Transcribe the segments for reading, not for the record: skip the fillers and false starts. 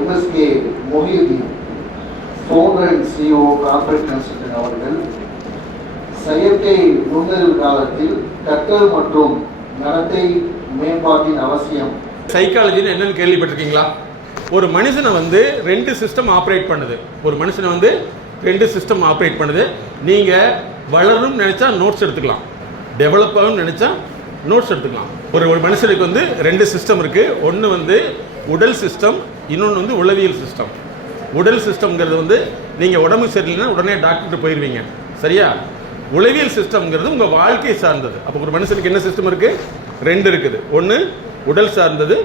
MSK Mohiyuddin founder and CEO corporate consultant அவர்கள் செயற்கை நுண்ணறிவு காலத்தில் கற்றல் மற்றும் நடத்தை மேம்பாட்டின் அவசியம். சைக்காலஜின்னு என்னன்னு கேள்விப்பட்டிருக்கீங்களா? ஒரு மனுஷனை வந்து ரெண்டு சிஸ்டம் ஆப்ரேட் பண்ணுது. நீங்கள் வளரணும்னு நினச்சா நோட்ஸ் எடுத்துக்கலாம், டெவலப் ஆகணும்னு நினச்சா நோட்ஸ் எடுத்துக்கலாம். ஒரு மனுஷனுக்கு வந்து ரெண்டு சிஸ்டம் இருக்குது. ஒன்று வந்து உடல் சிஸ்டம், இன்னொன்று வந்து உளவியல் சிஸ்டம். உடல் சிஸ்டம்ங்கிறது வந்து நீங்கள் உடம்பு சரியில்லைன்னா உடனே டாக்டர்கிட்ட போயிடுவீங்க, சரியா? உளவியல் சிஸ்டம்ங்கிறது உங்கள் வாழ்க்கை சார்ந்தது. அப்போ ஒரு மனுஷனுக்கு என்ன சிஸ்டம் இருக்குது? ரெண்டு இருக்குது. ஒன்று உடல் சார்ந்தது,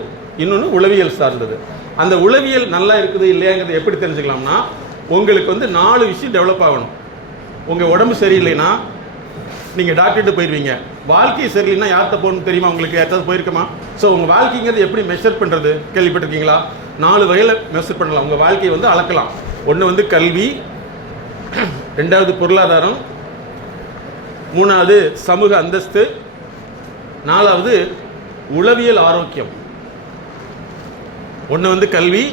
இன்னொன்று உளவியல் சார்ந்தது. அந்த உளவியல் நல்லா இருக்குது இல்லையாங்கிறது எப்படி தெரிஞ்சுக்கலாம்னா, உங்களுக்கு வந்து 4 விஷயம் டெவலப் ஆகணும். உங்கள் உடம்பு சரியில்லைன்னா நீங்கள் டாக்டர்கிட்ட போயிடுவீங்க. வாழ்க்கை சரியில்லைன்னா யார்கிட்ட போகணும்னு தெரியுமா? உங்களுக்கு யார்ட்டாவது போயிருக்குமா? ஸோ உங்கள் வாழ்க்கைங்கிறது எப்படி மெஷர் பண்ணுறது கேள்விப்பட்டிருக்கீங்களா? 4 வகையில் மெஷர் பண்ணலாம். உங்கள் வாழ்க்கையை வந்து அளக்கலாம். ஒன்று வந்து கல்வி, ரெண்டாவது பொருளாதாரம், மூணாவது சமூக அந்தஸ்து, நாலாவது உளவியல் ஆரோக்கியம். ஒன்று வந்து கல்வி,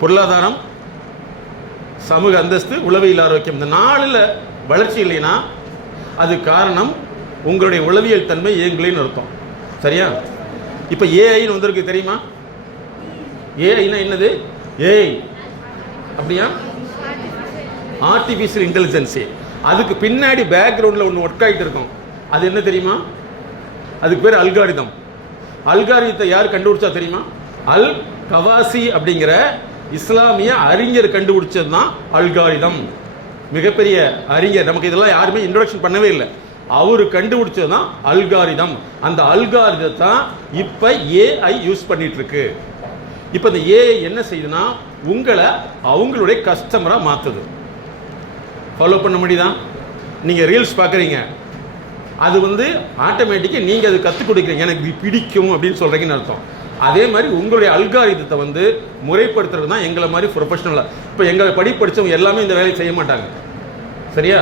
பொருளாதாரம், சமூக அந்தஸ்து, உளவியல் ஆரோக்கியம். இந்த 4ல் வளர்ச்சி இல்லைன்னா அது காரணம் உங்களுடைய உளவியல் தன்மை இயங்கலைன்னு அர்த்தம், சரியா? இப்போ ஏஐன்னு வந்திருக்கு தெரியுமா? ஏஐனா என்னது? ஏஐ அப்படியா? Artificial intelligence. அதுக்கு பின்னாடி பேக்ரவுண்டில் ஒன்று ஒர்க் ஆகிட்டு இருக்கும். அது என்ன தெரியுமா? அதுக்கு பேர் அல்காரிதம். அல்காரிதத்தை யார் கண்டுபிடிச்சா தெரியுமா? அல் கவாசி அப்படிங்கிற இஸ்லாமிய அறிஞர் கண்டுபிடிச்சது தான் அல்காரிதம். மிகப்பெரிய அறிஞர், நமக்கு இதெல்லாம் யாருமே இன்ட்ரோடக்ஷன் பண்ணவே இல்லை. அவர் கண்டுபிடிச்சது தான் அல்காரிதம். அந்த அல்காரிதத்தை தான் இப்போ ஏஐ யூஸ் பண்ணிட்டு இருக்கு. இப்போ இந்த ஏஐ என்ன செய்யுதுன்னா உங்களை அவங்களுடைய கஸ்டமராக மாற்றுது. ஃபாலோ பண்ண முடியுதா? நீங்கள் ரீல்ஸ் பார்க்குறீங்க, அது வந்து ஆட்டோமேட்டிக்காக நீங்கள் அது கற்றுக் கொடுக்குறீங்க, எனக்கு இது பிடிக்கும் அப்படின்னு சொல்கிறீங்கன்னு அர்த்தம். அதே மாதிரி உங்களுடைய அல்காரிதத்தை வந்து முறைப்படுத்துறது தான் எங்களை மாதிரி ப்ரொஃபஷனலாக. இப்போ எங்களை படிச்சவங்க எல்லாமே இந்த வேலையை செய்ய மாட்டாங்க, சரியா?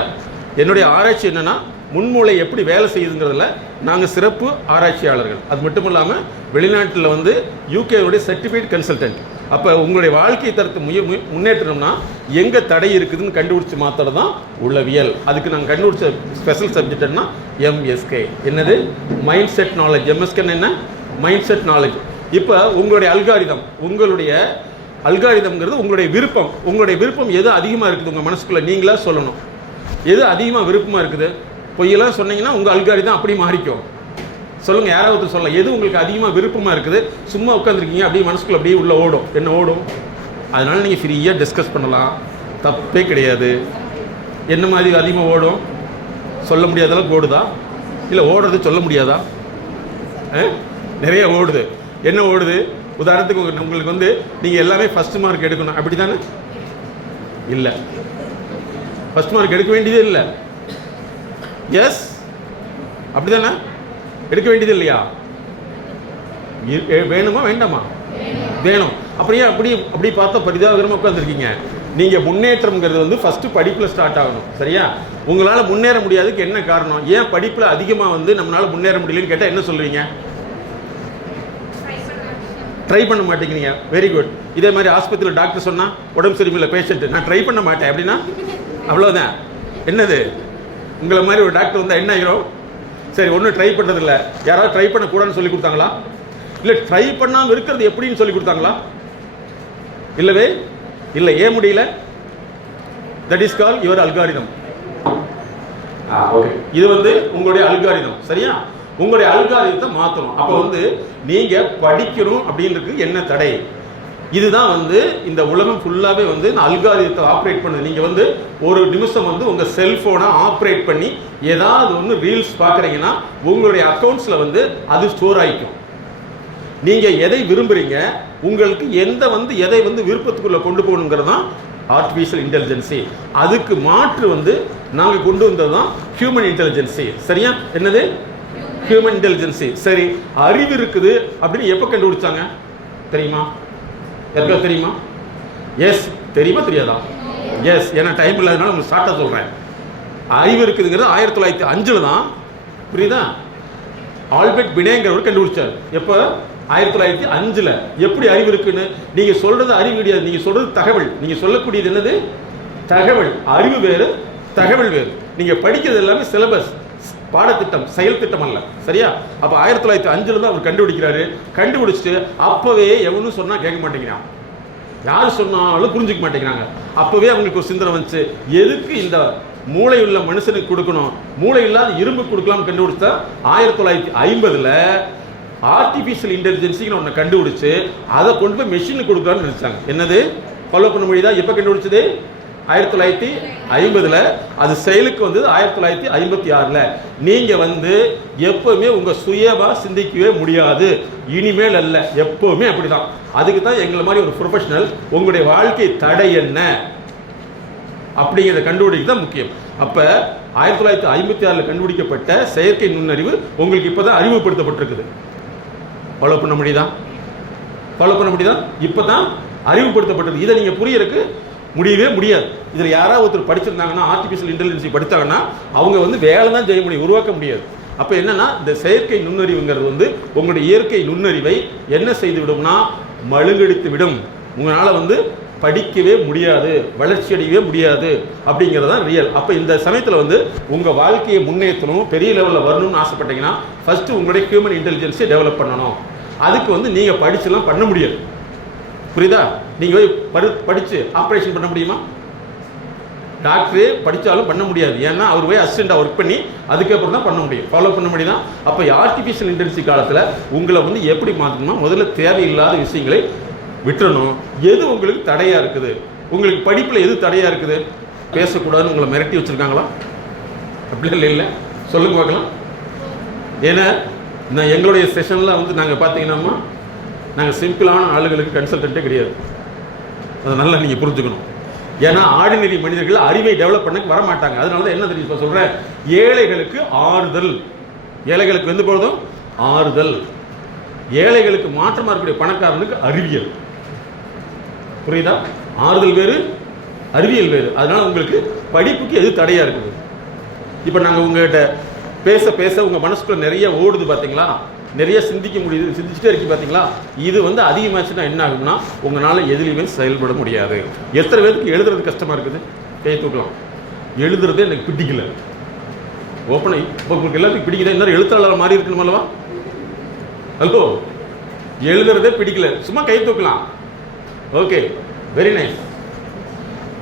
என்னுடைய ஆராய்ச்சி என்னென்னா முன்மூளை எப்படி வேலை செய்யுதுங்கிறதுல நாங்கள் சிறப்பு ஆராய்ச்சியாளர்கள். அது மட்டும் இல்லாமல் வெளிநாட்டில் வந்து யூகேவுடைய சர்டிஃபைட் கன்சல்டன்ட். அப்போ உங்களுடைய வாழ்க்கை தரத்தை முன்னேற்றணும்னா எங்கே தடை இருக்குதுன்னு கண்டுபிடிச்சி மாற்றுறது தான் உளவியல். அதுக்கு நாங்கள் கண்டுபிடிச்ச ஸ்பெஷல் சப்ஜெக்ட்னா எம்எஸ்கே. என்னது? Mind set knowledge. எம்எஸ்கேன்னு என்ன? Mind set knowledge. இப்போ உங்களுடைய அல்காரிதம்ங்கிறது உங்களுடைய விருப்பம். உங்களுடைய விருப்பம் எது அதிகமாக இருக்குது உங்கள் மனசுக்குள்ளே நீங்களா சொல்லணும். எது அதிகமாக விருப்பமாக இருக்குது? பொய்யெல்லாம் சொன்னீங்கன்னா உங்கள் அல்காரிதம் அப்படி மாறிக்கும். சொல்லுங்கள், யாராவது சொல்லலாம் எது உங்களுக்கு அதிகமாக விருப்பமாக இருக்குது. சும்மா உட்காந்துருக்கீங்க, அப்படியே மனசுக்குள்ளே அப்படியே உள்ளே ஓடும். என்ன ஓடும்? அதனால் நீங்கள் ஃப்ரீயாக டிஸ்கஸ் பண்ணலாம், தப்பே கிடையாது. என்ன மாதிரி அதிகமாக ஓடும்? சொல்ல முடியாத அளவுக்கு ஓடுதா? இல்லை ஓடுறது சொல்ல முடியாதா? நிறைய ஓடுது. என்ன ஓடுது? உதாரணத்துக்கு உங்களுக்கு வந்து நீங்கள் எல்லாமே ஃபஸ்ட் மார்க் எடுக்கணும், அப்படி தானே? இல்லை, ஃபஸ்ட் மார்க் எடுக்க வேண்டியதே இல்லை. எஸ், அப்படி தானே? எடுக்க வேண்டியது இல்லையா? வேணுமா வேண்டாமா? வேணும். அப்படியே அப்படி பார்த்தா பரிதாபகரமாக உட்காந்துருக்கீங்க. நீங்கள் முன்னேற்றம்ங்கிறது வந்து ஃபஸ்ட்டு படிப்பில் ஸ்டார்ட் ஆகணும், சரியா? உங்களால் முன்னேற முடியாதுக்கு என்ன காரணம்? ஏன் படிப்பில் அதிகமாக வந்து நம்மளால் முன்னேற முடியலன்னு கேட்டால் என்ன சொல்லுவீங்க? ட்ரை பண்ண மாட்டேங்கிறீங்க. Very good. இதே மாதிரி ஆஸ்பத்திரியில் டாக்டர் சொன்னால் உடம்பு சரியில்லை பேஷண்ட்டு, நான் ட்ரை பண்ண மாட்டேன் அப்படின்னா அவ்வளோதான். என்னது? உங்களை மாதிரி ஒரு டாக்டர் வந்தால் என்ன ஆகிரும்? சரி, ஒன்றும் ட்ரை பண்ணுறதில்ல. யாராவது ட்ரை பண்ணக்கூடாதுன்னு சொல்லி கொடுத்தாங்களா? இல்லை ட்ரை பண்ணாமல் இருக்கிறது எப்படின்னு சொல்லி கொடுத்தாங்களா? இல்லவே இல்லை. ஏன் முடியல? That is call your algorithm. Okay, இது வந்து உங்களுடைய அல்காரிதம், சரியா? உங்களுடைய அல்காரிதத்தை மாற்றணும். அப்போ வந்து நீங்கள் படிக்கணும் அப்படின்றது என்ன தடை? இதுதான் வந்து இந்த உலகம் ஃபுல்லாகவே வந்து இந்த அல்காரிதத்தை ஆப்ரேட் பண்ணுது. நீங்கள் வந்து ஒரு நிமிஷம் வந்து உங்கள் செல்ஃபோனை ஆப்ரேட் பண்ணி ஏதாவது ஒன்று ரீல்ஸ் பார்க்குறீங்கன்னா உங்களுடைய அக்கௌண்ட்ஸில் வந்து அது ஸ்டோர் ஆகிக்கும். நீங்கள் எதை விரும்புகிறீங்க, உங்களுக்கு எதை விருப்பத்துக்குள்ளே கொண்டு போகணுங்கிறது தான் ஆர்டிஃபிஷியல் இன்டெலிஜென்சி. அதுக்கு மாற்று வந்து நாங்கள் கொண்டு வந்தது தான் ஹியூமன் இன்டெலிஜென்சி, சரியா? என்னது? Human intelligence. சரி, அறிவு இருக்குது அப்படின்னு எப்போ கண்டுபிடிச்சாங்க தெரியுமா? யாருக்கா தெரியுமா? எஸ், தெரியுமா தெரியாதா? எஸ், ஏன்னா டைம் இல்லாதனால உங்களுக்கு ஷார்ட்டாக சொல்கிறேன். அறிவு இருக்குதுங்கிறது 1905 தான், புரியுதா? ஆல்பர்ட் பினேங்கிறவர் கண்டுபிடிச்சார். எப்போ? 1905 எப்படி அறிவு இருக்குன்னு நீங்க சொல்றது அறிவு கிடையாது, நீங்க சொல்றது தகவல். நீங்க சொல்லக்கூடியது என்னது? தகவல். அறிவு வேறு, தகவல் வேறு. நீங்க படிக்கிறது எல்லாமே சிலபஸ், பாடத்திட்டம், செயல் திட்டம் அல்ல. சரியா? அப்ப 1905 தான் அவர் கண்டுபிடிக்கிறாரு. கண்டுபிடிச்சிட்டு அப்பவே எவனும் சொன்னா கேட்க மாட்டேங்கிறான், யார் சொன்னாலும் புரிஞ்சுக்க மாட்டேங்கிறாங்க. அப்பவே அவங்களுக்கு ஒரு சிந்தனை வந்துச்சு, எதுக்கு இந்த மூளை உள்ள மனுஷனுக்கு கொடுக்கணும், மூளை இல்லாத இரும்பு கொடுக்கலாம்னு கண்டுபிடிச்சா 1950 ஆர்டிபிஷியல் இன்டெலிஜென்சின்னு ஒன்று கண்டுபிடிச்சு அதை கொண்டு போய் மெஷினுக்கு கொடுக்கலாம்னு நினைச்சாங்க. என்னது? ஃபாலோ பண்ண முடியுதா? எப்போ கண்டுபிடிச்சது? 1950. அது செயலுக்கு வந்தது 1956. நீங்க எப்பவுமே உங்க சுயமா சிந்திக்கவே முடியாது, இனிமேல் அல்ல, எப்பவுமே அப்படிதான். அதுக்கு தான் எங்களை மாதிரி ஒரு ப்ரொஃபஷனல் உங்களுடைய வாழ்க்கை தடை என்ன அப்படிங்கிறத கண்டுபிடிக்க தான் முக்கியம். அப்ப 1956 கண்டுபிடிக்கப்பட்ட செயற்கை நுண்ணறிவு உங்களுக்கு இப்பதான் அறிமுகப்படுத்தப்பட்டிருக்குது. ஃபாலோ பண்ண முடியுதா? ஃபாலோ பண்ண முடியுதா? இப்பதான் அறிமுகப்படுத்தப்பட்டது. இதை நீங்க புரியறதுக்கு முடியவே முடியாது. இதுல யாராவது ஒருத்தர் படிச்சிருந்தாங்கன்னா, ஆர்டிபிஷியல் இன்டெலிஜென்ஸ் படித்தாங்கன்னா அவங்க வேலை தான் செய்ய முடியும், உருவாக்க முடியாது. அப்ப என்னன்னா, இந்த செயற்கை நுண்ணறிவுங்கிறது உங்களுடைய இயற்கை நுண்ணறிவை என்ன செய்து விடும்னா மழுங்கடித்து விடும். உங்களால படிக்கவே முடியாது, வளர்ச்சி அடையவே முடியாது அப்படிங்கிறது தான் ரியல். அப்போ இந்த சமயத்தில் உங்கள் வாழ்க்கையை முன்னேற்றணும், பெரிய லெவலில் வரணும்னு ஆசைப்பட்டீங்கன்னா ஃபர்ஸ்ட் உங்களுடைய ஹியூமன் இன்டெலிஜென்ஸை டெவலப் பண்ணணும். அதுக்கு நீங்கள் படிச்சுலாம் பண்ண முடியாது. புரியுதா? நீங்கள் படித்து ஆப்ரேஷன் பண்ண முடியுமா? டாக்டரே படித்தாலும் பண்ண முடியாது. ஏன்னா அவர் போய் அசிஸ்டண்டாக ஒர்க் பண்ணி அதுக்கப்புறம் தான் பண்ண முடியும். ஃபாலோ பண்ண முடியுதா? அப்போ ஆர்டிஃபிஷியல் இன்டெலிஜென்சி காலத்தில் உங்களை எப்படி மாற்றணும்னா முதல்ல தேவையில்லாத விஷயங்களை விட்டுறணும். எது உங்களுக்கு தடையா இருக்குது? உங்களுக்கு படிப்புல எது தடையா இருக்குது? பேசக்கூடாதுன்னு உங்களை மிரட்டி வச்சிருக்காங்களா? அப்படிலாம் இல்லை, சொல்லுங்க பார்க்கலாம். ஏன்னா நான் எங்களுடைய செஷன்ல நாங்கள் பார்த்தீங்கன்னா நாங்கள் சிம்பிளான ஆளுகளுக்கு கன்சல்டன்ட்டே கிடையாது. அதை நல்லா நீங்கள் புரிஞ்சுக்கணும். ஏன்னா ஆர்டினரி மனிதர்கள் அறிவை டெவலப் பண்ண வர மாட்டாங்க. அதனால தான் என்ன தெரியும் சொல்கிறேன், ஏழைகளுக்கு ஆறுதல். ஏழைகளுக்கு போதும் ஆறுதல். ஏழைகளுக்கு மாற்றமாக இருக்கக்கூடிய பணக்காரனுக்கு அறிவியல். புரியுதா? ஆறுதல் வேறு, அறிவியல் வேறு. அதனால உங்களுக்கு படிப்புக்கு எது தடையா இருக்குது? இப்போ நாங்கள் உங்ககிட்ட பேச பேச உங்க மனசுக்குள்ள நிறைய ஓடுது பார்த்தீங்களா, நிறைய சிந்திக்க முடியுது, சிந்திச்சுட்டே இருக்கு பார்த்தீங்களா. இது அதிகமாச்சுன்னா என்ன ஆகும்னா உங்களால் எதுலையுமே செயல்பட முடியாது. எத்தனை பேருக்கு எழுதுறது கஷ்டமா இருக்குது? கை தூக்கலாம். எழுதுறதே எனக்கு பிடிக்கல. ஓப்பனை இப்போ உங்களுக்கு எல்லாத்துக்கும் பிடிக்குதா? இன்னொரு எழுத்தாளர் மாதிரி இருக்கணும் அல்லவா? ஹலோ, எழுதுறதே பிடிக்கல, சும்மா கை தூக்கலாம். Okay, very nice.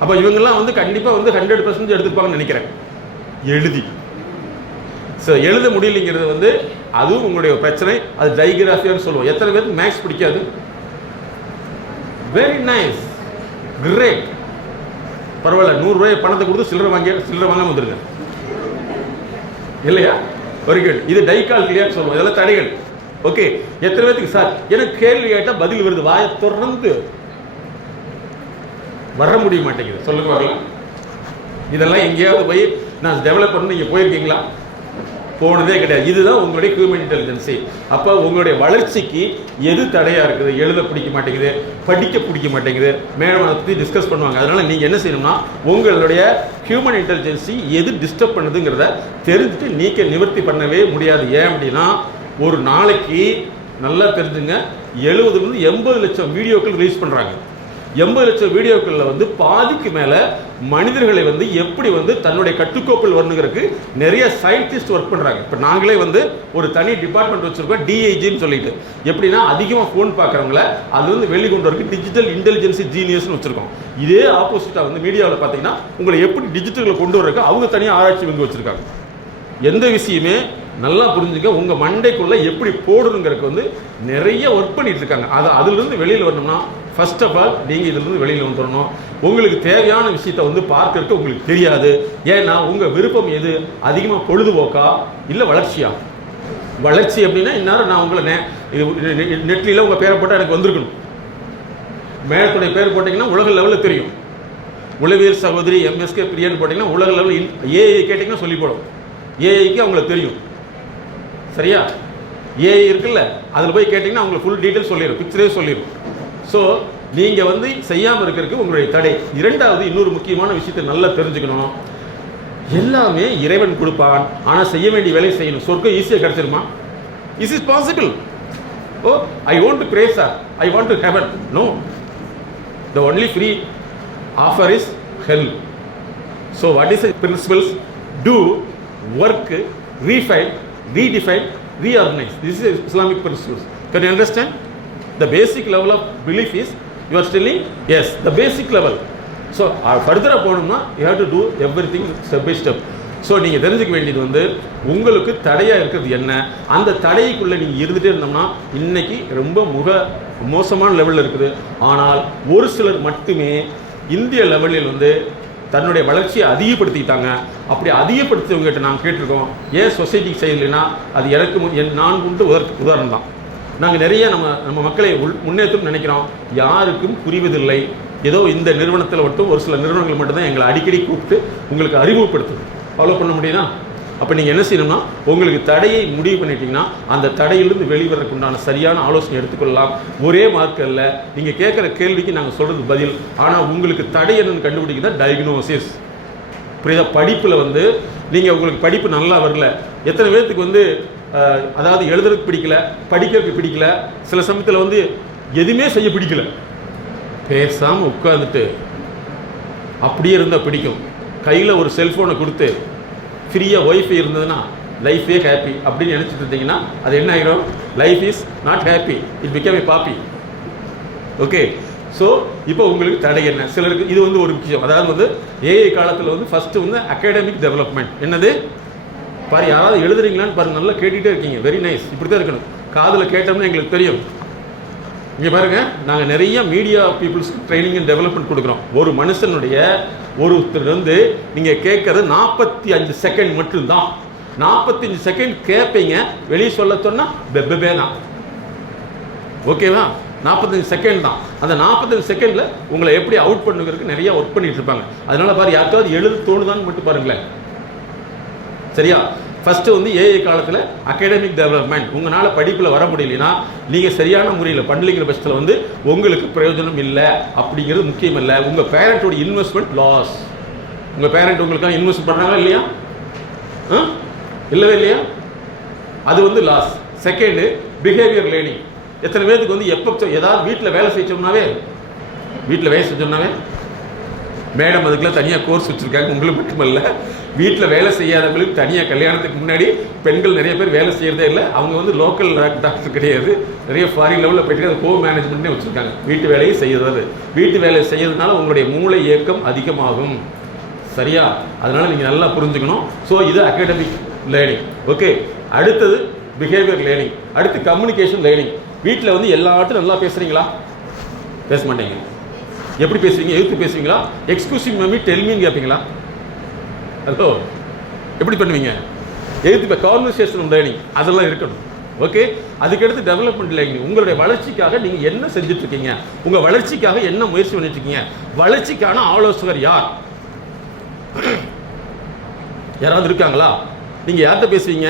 அப்போ இவங்கெல்லாம் கண்டிப்பாக 100% எடுத்துப்பாங்கன்னு நினைக்கிறேன். எழுதி எழுத முடியலைங்கிறது அதுவும் உங்களுடைய பிரச்சனை. அது டைகிராஃபியான்னு சொல்லுவோம். எத்தனை பேருக்கு மேக்ஸ் பிடிக்காது? Very nice, great. பரவாயில்ல, 100 ரூபாய் பணத்தை கொடுத்து சில்லறை வாங்காம வந்துருங்க இல்லையா? Very good. இது டைகால்குலேட் சொல்லுவோம். இதெல்லாம் தடைகள். ஓகே, எத்தனை பேருக்கு சார் எனக்கு கேள்வி கேட்டால் பதில் வருது, வாயை தொடர்ந்து வர முடிய மாட்டேங்குது? சொல்லுங்க பார்க்கலாம். இதெல்லாம் எங்கேயாவது போய் நான் டெவலப் பண்ண நீங்கள் போயிருக்கீங்களா? போனதே கிடையாது. இதுதான் உங்களுடைய ஹியூமன் இன்டெலிஜென்சி. அப்போ உங்களுடைய வளர்ச்சிக்கு எது தடையாக இருக்குது? எழுத பிடிக்க மாட்டேங்குது, படிக்க பிடிக்க மாட்டேங்குது, மேடம் அதை பற்றி டிஸ்கஸ் பண்ணுவாங்க. அதனால் நீங்கள் என்ன செய்யணும்னா உங்களுடைய ஹியூமன் இன்டெலிஜென்சி எது டிஸ்டர்ப் பண்ணுதுங்கிறத தெரிஞ்சுட்டு நீக்க நிவர்த்தி பண்ணவே முடியாது. ஏன் அப்படின்னா ஒரு நாளைக்கு நல்லா தெரிஞ்சுங்க 70-80 லட்சம் வீடியோக்கள் ரிலீஸ் பண்ணுறாங்க. 80 லட்சம் வீடியோக்களில் பாதிக்கு மேலே மனிதர்களை எப்படி தன்னுடைய கட்டுக்கோப்பில் வரணுங்கிறதுக்கு நிறைய சயின்டிஸ்ட் ஒர்க் பண்ணுறாங்க. இப்போ நாங்களே ஒரு தனி டிபார்ட்மெண்ட் வச்சுருக்கோம், டிஐஜின்னு சொல்லிட்டு. எப்படின்னா அதிகமாக ஃபோன் பார்க்குறவங்கள அது வெளி கொண்டு வரக்கு டிஜிட்டல் இன்டெலிஜென்சி ஜீனியஸ்னு வச்சுருக்கோம். இதே ஆப்போசிட்டாக மீடியாவில் பார்த்தீங்கன்னா உங்களை எப்படி டிஜிட்டலில் கொண்டு வரக்கு அவங்க தனியாக ஆராய்ச்சி வச்சுருக்காங்க. எந்த விஷயமே நல்லா புரிஞ்சுக்க, உங்கள் மண்டைக்குள்ளே எப்படி போடணுங்கிறதுக்கு நிறைய ஒர்க் பண்ணிட்டு இருக்காங்க. அதுலேருந்து வெளியில் வரணும்னா ஃபர்ஸ்ட் ஆஃப் ஆல் நீங்கள் இதிலிருந்து வெளியில் வந்துடணும். உங்களுக்கு தேவையான விஷயத்தை பார்க்கறதுக்கு உங்களுக்கு தெரியாது. ஏன்னா உங்கள் விருப்பம் எது? அதிகமாக பொழுதுபோக்கா இல்லை வளர்ச்சியா? வளர்ச்சி அப்படின்னா இந்நேரம் நான் உங்களை நெட்லியில் உங்கள் பேரை போட்டால் எனக்கு வந்திருக்கணும். மேடத்துடைய பேர் போட்டிங்கன்னா உலக லெவலில் தெரியும். உளவியல் சகோதரி எம்எஸ்கே பிரியான்னு போட்டிங்கன்னா உலக லெவலில் ஏஐ கேட்டிங்கன்னா சொல்லி போடும். ஏஐக்கு அவங்களுக்கு தெரியும். சரியா? ஏஐ இருக்குல்ல, அதில் போய் கேட்டிங்கன்னா அவங்களுக்கு ஃபுல் டீட்டெயில் சொல்லிடும், பிக்சரே சொல்லிடும். ஸோ நீங்கள் செய்யாமல் இருக்கிறதுக்கு உங்களுடைய தடை. இரண்டாவது இன்னொரு முக்கியமான விஷயத்தை நல்லா தெரிஞ்சுக்கணும். எல்லாமே இறைவன் கொடுப்பான், ஆனால் செய்ய வேண்டிய வேலையை செய்யணும். சொர்க்கம் ஈஸியாக கிடைச்சிருமா? Is possible? Oh, I want to pray, sir. I want to heaven. No. The only free offer is hell. So what is the principles? Do, work, refine, redefine, reorganize. This is Islamic principles. Can you understand? The basic level of belief is, you are telling, yes, the basic level. So further போகணும்னா you have to do everything step by step. So நீங்கள் தெரிஞ்சுக்க வேண்டியது வந்து உங்களுக்கு தடையாக இருக்கிறது என்ன, அந்த தடைக்குள்ளே நீங்கள் இருந்துகிட்டே இருந்தோம்னா இன்னைக்கு ரொம்ப மோசமான லெவலில் இருக்குது. ஆனால் ஒரு சிலர் மட்டுமே இந்திய லெவலில் வந்து தன்னுடைய வளர்ச்சியை அதிகப்படுத்திக்கிட்டாங்க. அப்படி அதிகப்படுத்தியவங்ககிட்ட நாங்கள் கேட்டிருக்கோம், ஏன் சொசைட்டிக்கு செய்யலைன்னா அது எனக்கு நான் கொண்டு உதாரணம் தான். நாங்கள் நிறைய நம்ம மக்களை முன்னேற்றம் நினைக்கிறோம், யாருக்கும் புரிவதில்லை. ஏதோ இந்த நிறுவனத்தில் மட்டும் ஒரு சில நிறுவனங்கள் மட்டும்தான் எங்களை அடிக்கடி கூப்பிட்டு உங்களுக்கு அறிமுகப்படுத்துது. ஃபாலோ பண்ண முடியுதா? அப்போ நீங்கள் என்ன செய்யணும்னா, உங்களுக்கு தடையை முடிவு பண்ணிட்டீங்கன்னா அந்த தடையிலிருந்து வெளிவரக்கு உண்டான சரியான ஆலோசனை எடுத்துக்கொள்ளலாம். ஒரே மார்க்கல்ல, நீங்கள் கேட்குற கேள்விக்கு நாங்கள் சொல்கிறது பதில். ஆனால் உங்களுக்கு தடை என்னன்னு கண்டுபிடிக்க தான் டயக்னோசிஸ். புரியுதா? படிப்பில் வந்து நீங்கள் உங்களுக்கு படிப்பு நல்லா வரல, எத்தனை பேர்த்துக்கு வந்து அதாவது எழுதுறதுக்கு பிடிக்கல, படிக்கிறதுக்கு பிடிக்கல, சில சமயத்தில் வந்து எதுவுமே செய்ய பிடிக்கல, பேசாமல் உட்காந்துட்டு அப்படியே இருந்தால் பிடிக்கும். கையில் ஒரு செல்ஃபோனை கொடுத்து ஃப்ரீயாக ஒய்ஃபை இருந்ததுன்னா லைஃபே ஹாப்பி அப்படின்னு நினச்சிட்டு இருந்தீங்கன்னா அது என்ன ஆகிடும்? Life is not happy, it become a poppy. Okay, so இப்போ உங்களுக்கு தடை என்ன? சிலருக்கு இது வந்து ஒரு விஷயம். அதாவது வந்து ஏஐ காலத்தில் வந்து ஃபஸ்ட்டு வந்து அகாடமிக் டெவலப்மெண்ட். என்னது பாரு, யாராவது எழுதுறீங்களான்னு பாருங்க, நல்லா கேட்டுகிட்டே இருக்கீங்க, வெரி நைஸ். இப்படி தான் இருக்கணும். காதில் கேட்டோம்னா எங்களுக்கு தெரியும். இங்கே பாருங்கள், நாங்கள் நிறைய மீடியா பீப்புள்ஸ்க்கு ட்ரைனிங் அண்ட் டெவலப்மெண்ட் கொடுக்குறோம். ஒரு மனுஷனுடைய ஒருத்தர் வந்து நீங்கள் கேட்குறது 45 செகண்ட் மட்டும்தான். 45 செகண்ட் கேட்பீங்க, வெளியே சொல்ல சொன்னால் பெப்பே தான். ஓகேவா? 45 செகண்ட் தான். அந்த 45 செகண்டில் உங்களை எப்படி அவுட் பண்ணுங்கிறதுக்கு நிறைய ஒர்க் பண்ணிட்டு இருப்பாங்க. அதனால பாரு, யாருக்காவது எழுத தோணுதான்னு மட்டும் பாருங்களேன். சரியா? ஃபஸ்ட்டு வந்து ஏஐ காலத்தில் அகாடமிக் டெவலப்மெண்ட். உங்களால் படிப்பில் வர முடியலன்னா நீங்கள் சரியான முறையில் பண்ணலிங்கிற பட்சத்தில் வந்து உங்களுக்கு பிரயோஜனம் இல்லை. அப்படிங்கிறது முக்கியம் இல்லை. உங்கள் பேரண்ட்டோட இன்வெஸ்ட்மெண்ட் லாஸ். உங்கள் பேரண்ட் உங்களுக்காக இன்வெஸ்ட் பண்ணுறாங்களா இல்லையா? இல்லவே இல்லையா? அது வந்து லாஸ். Second, behaviour learning. எத்தனை பேருக்கு வந்து எப்போ ஏதாவது வீட்டில் வேலை செஞ்சோம்னாவே மேடம் அதுக்கெல்லாம் தனியாக கோர்ஸ் வச்சுருக்காங்க. உங்களுக்கு மட்டுமல்ல, வீட்டில் வேலை செய்யாதவங்களுக்கு தனியாக கல்யாணத்துக்கு முன்னாடி பெண்கள் நிறைய பேர் வேலை செய்கிறதே இல்லை. அவங்க வந்து லோக்கல் டாக்டர் கிடையாது, நிறைய ஃபாரின் லெவலில் போயிட்டு அது கோ மேனேஜ்மெண்ட்னே வச்சுருக்காங்க. வீட்டு வேலையை செய்கிறது. வீட்டு வேலையை செய்யறதுனால உங்களுடைய மூளை இயக்கம் அதிகமாகும். சரியா? அதனால் நீங்கள் நல்லா புரிஞ்சுக்கணும். ஸோ இது அகாடமிக் லேர்னிங். ஓகே, அடுத்தது பிஹேவியர் லேர்னிங். அடுத்து கம்யூனிகேஷன் லேர்னிங். வீட்டில் வந்து எல்லாட்டும் நல்லா பேசுகிறீங்களா? பேச மாட்டீங்க. எப்படி பேசுவீங்க? எழுத்து பேசுவீங்களா? எக்ஸ்க்ளூசிவ் மம்மி டெல்மின்னு கேட்பீங்களா? ஹலோ, எப்படி பண்ணுவீங்க? எழுத்து கான்வர்சேஷன் லேர்னிங் அதெல்லாம் இருக்கணும். ஓகே, அதுக்கடுத்து டெவலப்மெண்ட் லேர்னிங். உங்களுடைய வளர்ச்சிக்காக நீங்கள் என்ன செஞ்சுட்டு இருக்கீங்க? உங்கள் வளர்ச்சிக்காக என்ன முயற்சி பண்ணிட்டு இருக்கீங்க? வளர்ச்சிக்கான ஆலோசகர் யார்? யாராவது இருக்காங்களா? நீங்கள் யார்கிட்ட பேசுவீங்க?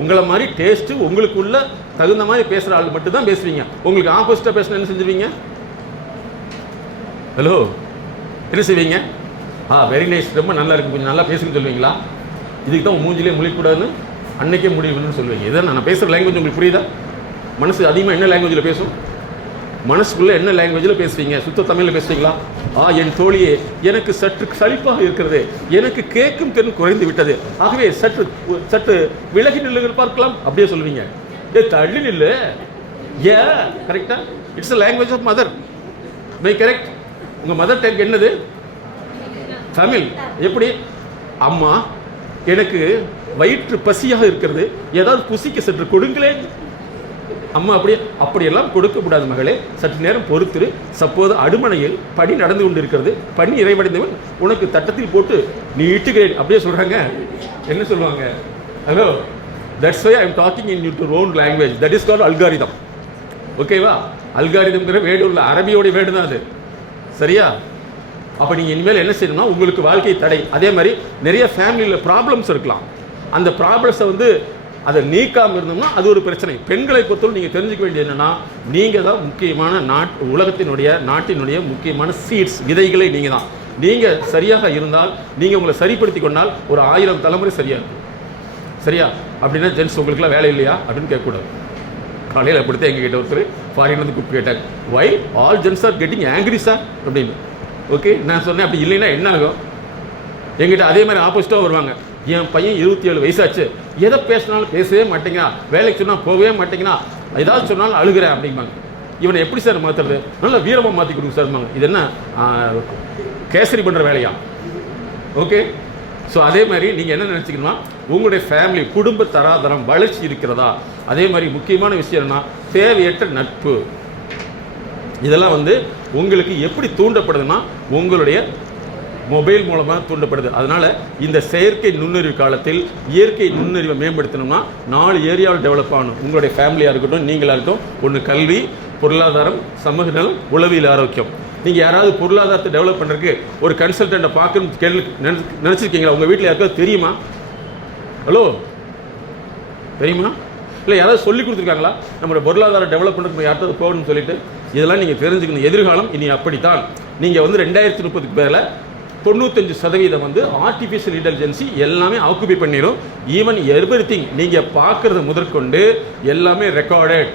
உங்களை மாதிரி டேஸ்ட்டு உங்களுக்குள்ள தகுந்த மாதிரி பேசுகிற ஆள் மட்டும் தான் பேசுவீங்க. உங்களுக்கு ஆப்போசிட்டாக பேசினா என்ன செஞ்சுவீங்க? ஹலோ, என்ன செய்வீங்க? வெரி நைஸ், ரொம்ப நல்லா இருக்கு, கொஞ்சம் நல்லா பேசுன்னு சொல்லுவீங்களா? இதுக்கு தான் மூஞ்சிலே முழிக்கூடாதுன்னு அன்னைக்கே முடிவுன்னு சொல்லுவீங்க. இதான் நான் பேசுகிற லாங்குவேஜ் உங்களுக்கு புரியுதா? மனசு அதிகமாக என்ன லாங்குவேஜில் பேசும்? மனசுக்குள்ளே என்ன லாங்குவேஜில் பேசுவீங்க? சுத்த தமிழில் பேசுவீங்களா? என் தோழியே, எனக்கு சற்று சலிப்பாக இருக்கிறது, எனக்கு கேட்கும் திறன் குறைந்து விட்டது, ஆகவே சற்று விலகி நில்லுங்கள் பார்க்கலாம், அப்படியே சொல்லுவீங்க. தள்ளி நில்லு. கரெக்டா? It's a language of mother. My correct? உங்கள் மதர் டங் என்னது? தமிழ். எப்படி? அம்மா, எனக்கு வயிற்று பசியாக இருக்கிறது, ஏதாவது புசிக்க சற்று கொடுங்களேன். அம்மா அப்படியெல்லாம் கொடுக்கக்கூடாது மகளே, சற்று நேரம் பொறுத்திரு, சப்போது அடுமனையில் பணி நடந்து கொண்டு இருக்கிறது, பணி நிறைவடைந்தவன் உனக்கு தட்டத்தில் போட்டு நீட்டுகிறேன், அப்படியே சொல்கிறாங்க. என்ன சொல்லுவாங்க? Hello, that's why I am talking in your own language. That is called algorithm. ஓகேவா? அல்காரிதம்ங்கிற வேர்டு உள்ள அரபியோடைய வேர்டு தான் அது. சரியா? அப்போ நீங்கள் இனிமேல் என்ன செய்யணும்னா, உங்களுக்கு வாழ்க்கை தடை, அதே மாதிரி நிறைய ஃபேமிலியில் ப்ராப்ளம்ஸ் இருக்கலாம். அந்த ப்ராப்ளம்ஸை வந்து அதை நீக்காமல் இருந்தோம்னா அது ஒரு பிரச்சனை. பெண்களை பொறுத்தவரை நீங்கள் தெரிஞ்சுக்க வேண்டியது என்னென்னா, நீங்கள் தான் முக்கியமான நாட்டினுடைய முக்கியமான சீட்ஸ், விதைகளை நீங்கள் தான். நீங்கள் சரியாக இருந்தால், நீங்கள் உங்களை சரிப்படுத்தி கொண்டால் ஒரு 1000 தலைமுறை சரியாக இருக்கும். சரியா? அப்படின்னா ஜென்ஸ் உங்களுக்குலாம் வேலை இல்லையா அப்படின்னு கேட்கக்கூடாது. காலையில் அப்படித்தான் எங்ககிட்ட ஒருத்தர் ஃபாரின்லேருந்து கூப்பிட்டு கேட்டாங்க, why all gents are getting angry sir அப்படின்னு. ஓகே, நான் சொன்னேன் அப்படி இல்லைன்னா என்ன ஆகும்? எங்கிட்ட அதே மாதிரி ஆப்போசிட்டாக வருவாங்க, என் பையன் 27 வயசாச்சு, எதை பேசினாலும் பேசவே மாட்டேங்கிறான், வேலைக்கு சொன்னால் போகவே மாட்டேங்கிறான், ஏதாவது சொன்னாலும் அழுகிறேன் அப்படிம்பாங்க. இவனை எப்படி சார் மாற்றுறது? நல்லா வீரமாக மாற்றி கொடுங்க சார்பாங்க. இது என்ன கேசரி பண்ணுற வேலையா? ஓகே, ஸோ அதே மாதிரி நீங்கள் என்ன நினச்சிக்கணும்னா, உங்களுடைய ஃபேமிலி குடும்ப தராதரம் வளர்ச்சி இருக்கிறதா? அதே மாதிரி முக்கியமான விஷயம் என்னன்னா, தேவையற்ற நட்பு. இதெல்லாம் வந்து உங்களுக்கு எப்படி தூண்டப்படுதுன்னா, உங்களுடைய மொபைல் மூலமாக தூண்டப்படுது. அதனால் இந்த செயற்கை நுண்ணறிவு காலத்தில் இயற்கை நுண்ணறிவை மேம்படுத்தணும்னா 4 ஏரியாவில் டெவலப் ஆகணும். உங்களுடைய ஃபேமிலியாக இருக்கட்டும், நீங்களாக இருக்கட்டும். ஒன்று கல்வி, பொருளாதாரம், சமூக நலம், உளவியல் ஆரோக்கியம். நீங்கள் யாராவது பொருளாதாரத்தை டெவலப் பண்ணுறதுக்கு ஒரு கன்சல்டண்ட்டை பார்க்கணும் நினச்சிருக்கீங்களா? உங்கள் வீட்டில் யாருக்காவது தெரியுமா? ஹலோ, தெரியுமா? இல்லை யாராவது சொல்லி கொடுத்துருக்காங்களா நம்மளோட பொருளாதாரம் டெவலப் பண்ணுறதுக்கு யார்ட்டாவது போகணும்னு சொல்லிட்டு? இதெல்லாம் நீங்கள் தெரிஞ்சுக்கணும். எதிர்காலம் இனி அப்படித்தான். நீங்கள் வந்து 2030க்கு மேலே 95% வந்து ஆர்டிஃபிஷியல் இன்டெலிஜென்சி எல்லாமே ஆக்குபை பண்ணிடும். ஈவன் எவ்ரிதிங் நீங்கள் பார்க்குறது முதற்கொண்டு எல்லாமே ரெக்கார்டட்.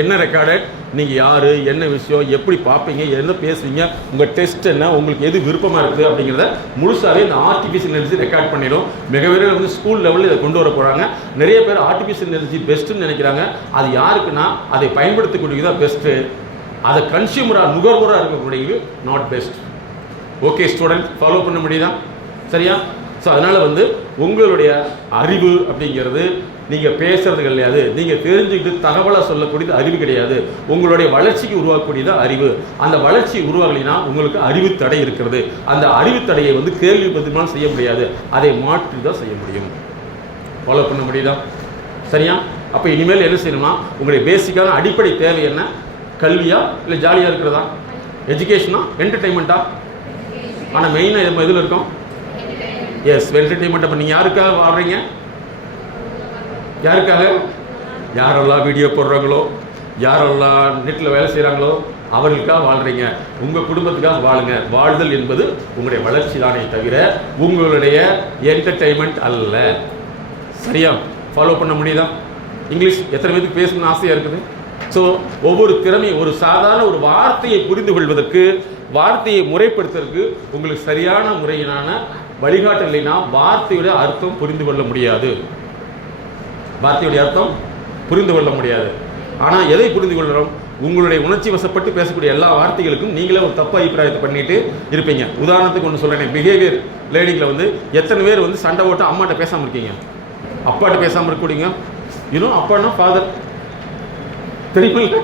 என்ன ரெக்கார்டட்? நீங்கள் யார், என்ன விஷயம், எப்படி பார்ப்பீங்க, என்ன பேசுவீங்க, உங்கள் டெஸ்ட் என்ன, உங்களுக்கு எது விருப்பமாக இருக்குது அப்படிங்கிறத முழுசாகவே இந்த ஆர்டிஃபிஷியல் இன்டெலிஜென்சி ரெக்கார்ட் பண்ணிடும். மிக விரைவில் வந்து ஸ்கூல் லெவலில் இதை கொண்டு வர போகிறாங்க. நிறைய பேர் ஆர்டிஃபிஷியல் இன்டெலிஜென்சி பெஸ்ட்டுன்னு நினைக்கிறாங்க. அது யாருக்குன்னா, அதை பயன்படுத்தக்கூடியது தான் பெஸ்ட்டு. அதை கன்சியூமராக நுகர்வோராக இருக்கக்கூடியது not best. Okay student, follow பண்ண முடியுதா? சரியா? ஸோ அதனால் வந்து உங்களுடைய அறிவு அப்படிங்கிறது நீங்கள் பேசுறது கிடையாது, நீங்கள் தெரிஞ்சுக்கிட்டு தகவலாக சொல்லக்கூடியது அறிவு கிடையாது. உங்களுடைய வளர்ச்சிக்கு உருவாக்கக்கூடியது அறிவு. அந்த வளர்ச்சி உருவாகலைன்னா உங்களுக்கு அறிவு தடை இருக்கிறது. அந்த அறிவு தடையை வந்து கேள்வி பதிலாக செய்ய முடியாது, அதை மாற்றி தான் செய்ய முடியும். ஃபாலோ பண்ண முடியுதா? சரியா? அப்போ இனிமேல் என்ன செய்யணும்னா, உங்களுடைய பேசிக்கான அடிப்படை தேவை என்ன? கல்வியா இல்லை ஜாலியாக இருக்கிறதா? எஜுகேஷனா என்டர்டெயின்மெண்ட்டா? ஆனால் மெயினாக நம்ம எதில் இருக்கோம்? Yes, entertainment. அப்போ நீங்கள் யாருக்காக வாழ்கிறீங்க? யாருக்காக? யாரெல்லாம் வீடியோ போடுறாங்களோ, யாரெல்லாம் நெட்டில் வேலை செய்கிறாங்களோ அவர்களுக்காக வாழ்கிறீங்க. உங்கள் குடும்பத்துக்காக வாழுங்க. வாழ்தல் என்பது உங்களுடைய வளர்ச்சி தானே தவிர உங்களுடைய என்டர்டெயின்மெண்ட் அல்ல. சரியா? ஃபாலோ பண்ண முடியுதா? இங்கிலீஷ் எத்தனை பேருக்கு பேசணும்னு ஆசையாக இருக்குது? ஸோ ஒவ்வொரு திறமையும், ஒரு சாதாரண ஒரு வார்த்தையை புரிந்து கொள்வதற்கு, வார்த்தையை முறைப்படுத்துறதுக்கு உங்களுக்கு சரியான முறையினான வழிகாட்டல் இல்லைன்னா வார்த்தையுடைய அர்த்தம் புரிந்து கொள்ள முடியாது. வார்த்தையுடைய அர்த்தம் புரிந்து கொள்ள முடியாது. ஆனால் எதை புரிந்து கொள்கிறோம்? உங்களுடைய உணர்ச்சி வசப்பட்டு பேசக்கூடிய எல்லா வார்த்தைகளுக்கும் நீங்களே ஒரு தப்பு அபிப்பிராயத்தை பண்ணிட்டு இருப்பீங்க. உதாரணத்துக்கு ஒன்று சொல்கிறேன், பிஹேவியர் லேர்னிங்கில் வந்து எத்தனை பேர் வந்து சண்டை ஓட்ட அம்மாட்ட பேசாமல் இருக்கீங்க, அப்பாட்ட பேசாமல் இருக்கக்கூடியங்க? இன்னும் அப்பான்னா ஃபாதர், தெரியுமில்ல?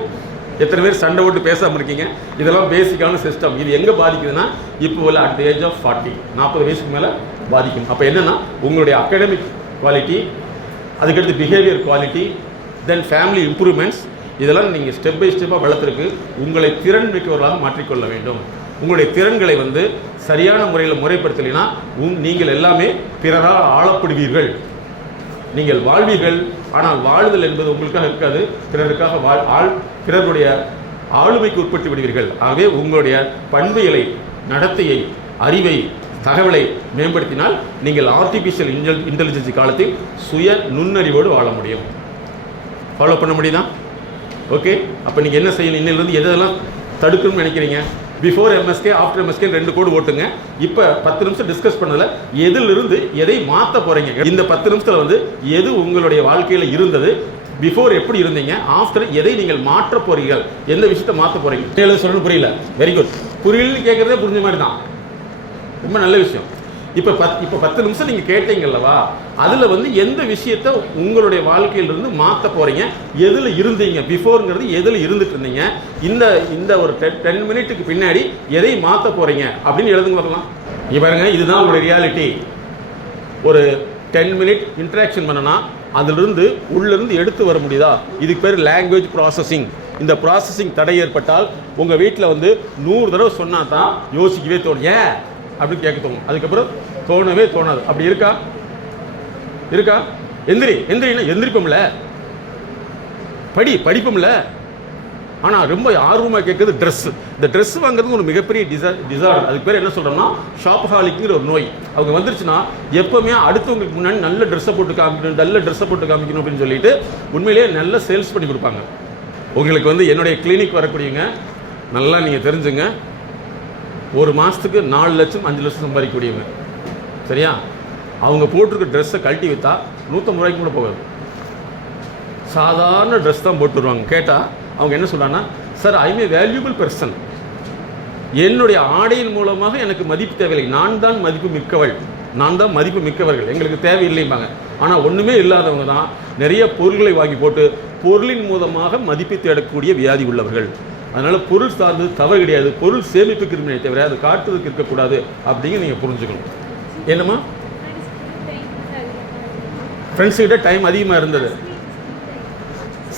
எத்தனை பேர் சண்டை ஓட்டு பேசாமல் இருக்கீங்க? இதெல்லாம் பேசிக்கான சிஸ்டம். இது எங்கே பாதிக்குதுன்னா, இப்போ உள்ள அட் த ஏஜ் ஆஃப் 40, 40 வயசுக்கு மேலே பாதிக்கும். அப்போ என்னென்னா, உங்களுடைய அகாடமிக் குவாலிட்டி, அதுக்கடுத்து பிஹேவியர் குவாலிட்டி, தென் ஃபேமிலி இம்ப்ரூவ்மெண்ட்ஸ், இதெல்லாம் நீங்கள் ஸ்டெப் பை ஸ்டெப்பாக வளர்த்துருக்கு உங்களை திறன் மிக்கவர்களாக மாற்றிக்கொள்ள வேண்டும். உங்களுடைய திறன்களை வந்து சரியான முறையில் முறைப்படுத்தலைன்னா நீங்கள் எல்லாமே பிறரால் ஆளப்படுவீர்கள். நீங்கள் வாழ்வீர்கள், ஆனால் வாழுதல் என்பது உங்களுக்காக இருக்காது, பிறருக்காக பிறருடைய ஆளுமைக்கு உட்பட்டு விடுவீர்கள். ஆகவே உங்களுடைய பண்பியலை, நடத்தையை, அறிவை, தகவலை மேம்படுத்தினால் நீங்கள் ஆர்டிஃபிஷியல் இன்டெலிஜென்சி காலத்தில் சுய நுண்ணறிவோடு வாழ முடியும். ஃபாலோ பண்ண முடியுதா? ஓகே, அப்போ நீங்கள் என்ன செய்யணும்? இன்னிலிருந்து எதெல்லாம் தடுக்கணும்னு நினைக்கிறீங்க? பிஃபோர் எம்எஸ்கே, ஆஃப்டர் எம்எஸ்கே 2 கோடு ஓட்டுங்க. இப்போ 10 நிமிஷம் டிஸ்கஸ் பண்ணதில் எதிலிருந்து எதை மாற்ற போகிறீங்க? இந்த 10 நிமிஷத்தில் வந்து எது உங்களுடைய வாழ்க்கையில் இருந்தது, பிஃபோர் எப்படி இருந்தீங்க, ஆஃப்டர் எதை நீங்கள் மாற்ற போகிறீர்கள், எந்த விஷயத்தை மாற்ற போகிறீங்க? சொல்லணும், புரியல? Very good. புரியலன்னு கேட்குறதே புரிஞ்ச மாதிரி தான், ரொம்ப நல்ல விஷயம். இப்போ 10 நிமிஷம் நீங்கள் கேட்டீங்கல்லவா, அதில் வந்து எந்த விஷயத்தை உங்களுடைய வாழ்க்கையிலிருந்து மாற்ற போகிறீங்க, எதில் இருந்தீங்க, பிஃபோருங்கிறது எதில் இருந்துட்டு இருந்தீங்க, இந்த ஒரு 10 மினிட்டுக்கு பின்னாடி எதை மாற்ற போகிறீங்க அப்படின்னு எழுதுங்க பார்க்கலாம். இங்கே பாருங்க, இதுதான் உங்களுடைய ரியாலிட்டி. ஒரு 10 மினிட் இன்ட்ராக்ஷன் பண்ணனா அதிலிருந்து உள்ளிருந்து எடுத்து வர முடியுதா? இதுக்கு பேர் லாங்குவேஜ் ப்ராசஸிங். இந்த ப்ராசஸிங் தடை ஏற்பட்டால் உங்கள் வீட்டில் வந்து 100 தடவை சொன்னால் தான் யோசிக்கவே தோணும், ஏன் அப்படின்னு கேட்க தோணும். அதுக்கப்புறம் தோணவே தோணாது. அப்படி இருக்கா? எந்திரினா எந்திரிப்போம்ல, படிப்போம்ல, ஆனால் ரொம்ப ஆர்வமாக கேட்குறது ட்ரெஸ்ஸு. இந்த ட்ரெஸ் வாங்குறது ஒரு மிகப்பெரிய டிசார்டர். அதுக்கு பேர் என்ன சொல்கிறோம்னா ஷாப்ஹாலிக்குங்கிற ஒரு நோய். அவங்க வந்துருச்சுன்னா எப்போவுமே அடுத்தவங்களுக்கு முன்னாடி நல்ல ட்ரெஸ்ஸை போட்டு காமிக்கணும், நல்ல ட்ரெஸ்ஸை போட்டு காமிக்கணும் அப்படின்னு சொல்லிட்டு உண்மையிலேயே நல்ல சேல்ஸ் பண்ணி கொடுப்பாங்க. உங்களுக்கு வந்து என்னுடைய கிளினிக் வரக்கூடியவங்க நல்லா நீங்கள் தெரிஞ்சுங்க, ஒரு மாதத்துக்கு 4 லட்சம் 5 லட்சம் சம்பாதிக்கக்கூடியவங்க. சரியா? அவங்க போட்டிருக்க ட்ரெஸ்ஸை கழட்டி வைத்தா 150 ரூபாய்க்கு கூட போகாது. சாதாரண ட்ரெஸ் தான் போட்டு வருவாங்க. கேட்டால் அவங்க என்ன சொல்கிறாங்கன்னா, sir I M A valuable person, என்னுடைய ஆடையின் மூலமாக எனக்கு மதிப்பு தேவையில்லை, நான் தான் மதிப்பு மிக்கவள், நான் தான் மதிப்பு மிக்கவர்கள், எங்களுக்கு தேவையில்லைம்பாங்க. ஆனால் ஒன்றுமே இல்லாதவங்க தான் நிறைய பொருள்களை வாங்கி போட்டு பொருளின் மூலமாக மதிப்பை தேடக்கூடிய வியாதி உள்ளவர்கள். அதனால் பொருள் சார்ந்தது தவறு கிடையாது, பொருள் சேமிப்புக்கு இருக்குமே தவிர அது காட்டுறதுக்கு இருக்கக்கூடாது அப்படிங்க நீங்கள் புரிஞ்சுக்கணும். என்னம்மா? ஃப்ரெண்ட்ஸுக்கிட்ட டைம் அதிகமாக இருந்தது.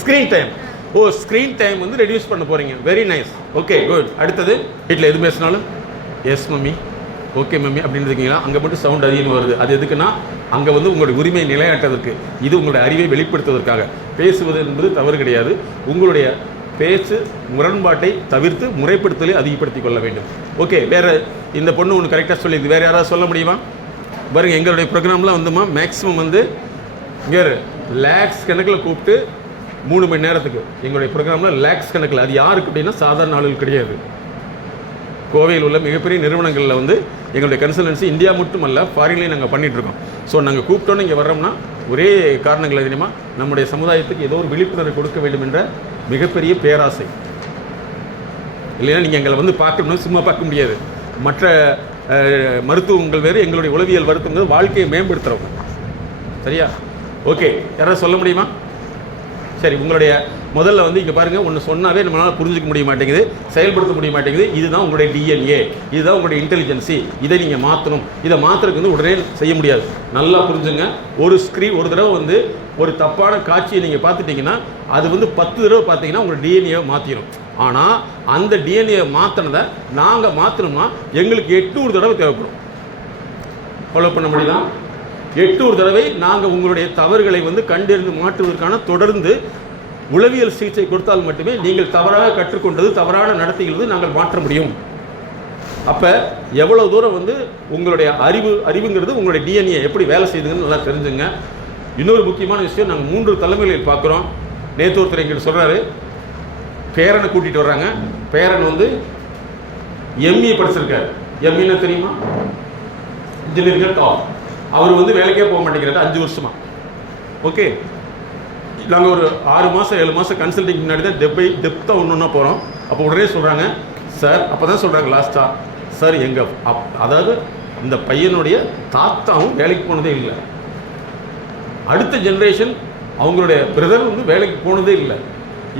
Screen time. ஓ, ஸ்க்ரீன் டைம் வந்து ரெடியூஸ் பண்ண போகிறீங்க. Very nice. Okay, good. அடுத்தது, வீட்டில் எது பேசினாலும் எஸ் மம்மி, ஓகே மம்மி அப்படின்னு இருக்கீங்களா? அங்கே மட்டும் சவுண்ட் அதிகமாக வருது. அது எதுக்குன்னா அங்கே வந்து உங்களுடைய உரிமையை நிலையாட்டுறதுக்கு, இது உங்களுடைய அறிவை வெளிப்படுத்துவதற்காக. பேசுவது என்பது தவறு கிடையாது. உங்களுடைய பேச்சு முரண்பாட்டை தவிர்த்து முறைப்படுத்தலை அதிகப்படுத்திக் கொள்ள வேண்டும். ஓகே, வேறு இந்த பொண்ணு ஒன்று கரெக்டாக சொல்லிடுது. வேறு யாராவது சொல்ல முடியுமா? பாருங்கள், எங்களுடைய ப்ரோக்ராம்லாம் வந்துமா மேக்ஸிமம் வந்து இங்கே லேக்ஸ் கணக்கில் கூப்பிட்டு 3 மணி நேரத்துக்கு எங்களுடைய ப்ரோக்ராமில் லேக்ஸ் கணக்கில். அது யாருக்கு அப்படின்னா சாதாரண ஆளுகள் கிடையாது. கோவையில் உள்ள மிகப்பெரிய நிறுவனங்களில் வந்து எங்களுடைய கன்சல்டன்சி இந்தியா மட்டும் அல்ல, ஃபாரின்லேயும் நாங்கள் பண்ணிகிட்ருக்கோம். ஸோ நாங்கள் கூப்பிட்டோன்னு இங்கே வர்றோம்னா ஒரே காரணங்கள் தெரியுமா, நம்முடைய சமுதாயத்துக்கு ஏதோ ஒரு விழிப்புணர்வை கொடுக்க வேண்டும் என்ற மிகப்பெரிய பேராசை. இல்லைன்னா நீங்கள் எங்களை வந்து பார்க்கணும்னா சும்மா பார்க்க முடியாது. மற்ற மருத்துவங்கள் வேறு, எங்களுடைய உளவியல் மருத்துவங்கள் வாழ்க்கையை மேம்படுத்துகிறவங்க. சரியா? ஓகே, யாராவது சொல்ல முடியுமா? சரி, உங்களுடைய முதல்ல வந்து இங்கே பாருங்கள், ஒன்று சொன்னாவே நம்மளால் புரிஞ்சிக்க முடிய மாட்டேங்குது, செயல்படுத்த முடிய மாட்டேங்குது. இதுதான் உங்களுடைய டிஎன்ஏ, இதுதான் உங்களுடைய இன்டெலிஜென்சி. இதை நீங்கள் மாற்றணும். இதை மாற்றுறதுக்கு வந்து உடனே செய்ய முடியாது. நல்லா புரிஞ்சுங்க. ஒரு தடவை வந்து ஒரு தப்பான காட்சியை நீங்கள் பார்த்துட்டிங்கன்னா அது வந்து 10 தடவை பார்த்தீங்கன்னா உங்கள் டிஎன்ஏவை மாற்றிடும். ஆனால் அந்த டிஎன்ஏவை மாற்றினதை நாங்கள் மாற்றணும்னா எங்களுக்கு 800 தடவை தேவைப்படும். ஃபாலோ பண்ண முடியுதா? 800 தடவை நாங்கள் உங்களுடைய தவறுகளை வந்து கண்டறிந்து மாற்றுவதற்கான தொடர்ந்து உளவியல் சிகிச்சை கொடுத்தால் மட்டுமே நீங்கள் தவறாக கற்றுக்கொண்டது, தவறான நடத்தைகிறது நாங்கள் மாற்ற முடியும். அப்போ எவ்வளோ தூரம் வந்து உங்களுடைய அறிவுங்கிறது உங்களுடைய டிஎன்ஏ எப்படி வேலை செய்யுதுன்னு நல்லா தெரிஞ்சுங்க. இன்னொரு முக்கியமான விஷயம், நாங்கள் 3 தலைமைகளில் பார்க்குறோம். நேற்று ஒருத்தர் எங்கிட்ட சொல்கிறாரு, பேரனை கூட்டிகிட்டு வர்றாங்க. பேரன் வந்து எம்இ படிச்சிருக்காரு. எம்இன்னா தெரியுமா? Engineering top. அவர் வந்து வேலைக்கே போக மாட்டேங்கிறாரு 5 வருஷமாக. ஓகே, நாங்கள் ஒரு 6 மாதம் 7 மாதம் கன்சல்டிங் முன்னாடி தான் டெப்த்தாக ஒன்று போகிறோம். அப்போ உடனே சொல்கிறாங்க, சார் அப்போ தான் சொல்கிறாங்க லாஸ்ட்டாக, சார் எங்கள் அதாவது இந்த பையனுடைய தாத்தாவும் வேலைக்கு போனதே இல்லை, அடுத்த ஜென்ரேஷன் அவங்களுடைய பிரதர் வந்து வேலைக்கு போனதே இல்லை,